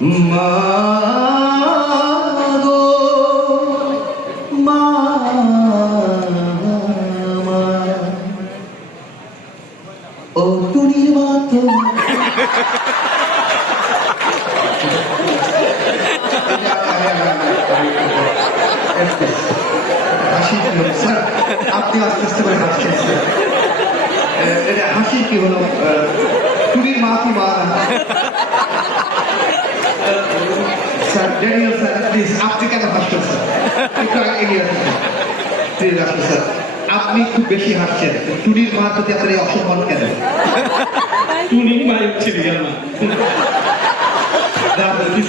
মা গো মা। ও টুনির মা হাসি কি হলো? স্যার, আপনি আস্তে আস্তে করে হাসছেন এটা হাসি কি হলো? টুনির মা কি মা না স্যার ড্যানিয়েল স্যার প্লিজ আপনি কেন হাসছেন স্যার একটু এগিয়ে আসুন। প্লিজ আসুন স্যার আপনি খুব বেশি হাসছেন। টুনির মা প্রতি আপনার এই অসম্মান কেন? টুনি বলছি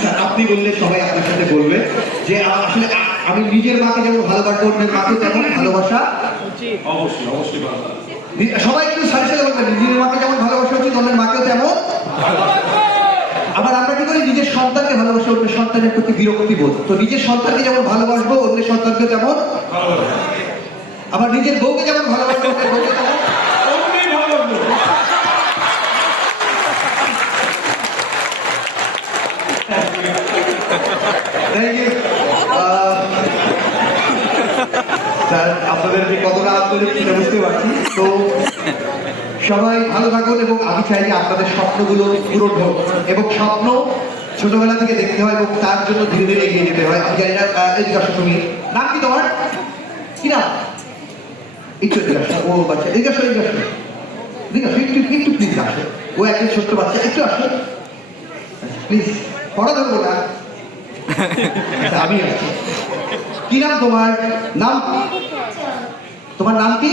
স্যার, আপনি বললে সবাই আপনার সাথে বলবে যে আসলে আমি নিজের মাকে যেমন ভালোবাসবো অন্যের মাকে তেমন ভালোবাসা অবশ্যই অবশ্যই সবাই একটু সাথে সাথে বলবেন নিজের মাকে যেমন ভালোবাসা উচিত অন্যের মাকেও তেমন আবার আমরা কি করি নিজের সন্তানকে ভালোবাসা অন্যের সন্তানের প্রতি বিরক্তি বোধ। তো নিজের সন্তানকে যেমন ভালোবাসবো অন্যের সন্তানকে তেমন আবার নিজের বউকে যেমন ভালোবাসবো বউকে তেমন আপনাদের যে কতটা আন্তরিক সেটা বুঝতে পারছি। তো সবাই ভালো থাকুন এবং আমি চাই যে আপনাদের স্বপ্নগুলো পূরণ হোক। এবং স্বপ্ন ছোটবেলা থেকে দেখতে হয় এবং তার জন্য ধীরে ধীরে এগিয়ে যেতে হয়। আমি জানি না এদিকে তুমি নাম কি তোমার? কি আসো ও বাচ্চা এদিকে আসো একটু একটু প্লিজ ও একজন ছোট্ট বাচ্চা, একটু প্লিজ পড়া ধরবো না। আমি আছি। কি নাম তোমার? নাম? তোমার নাম কি?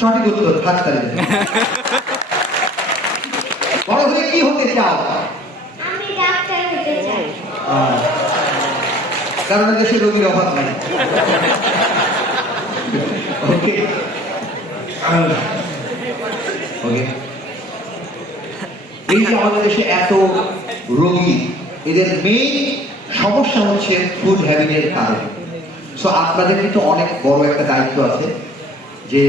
সঠিক উত্তর হাত তালি। বড় হয়ে কি হতে চাও আমি ডাক্তার হতে চাই আহ, কারণ দেশে রোগীর অভাব নাই। এই যে আমাদের দেশে এত রোগী, এদের মেইন সমস্যা হচ্ছে ফুড হ্যাবিটের কারণে। সো আপনাদের কিন্তু অনেক বড় একটা দায়িত্ব আছে যে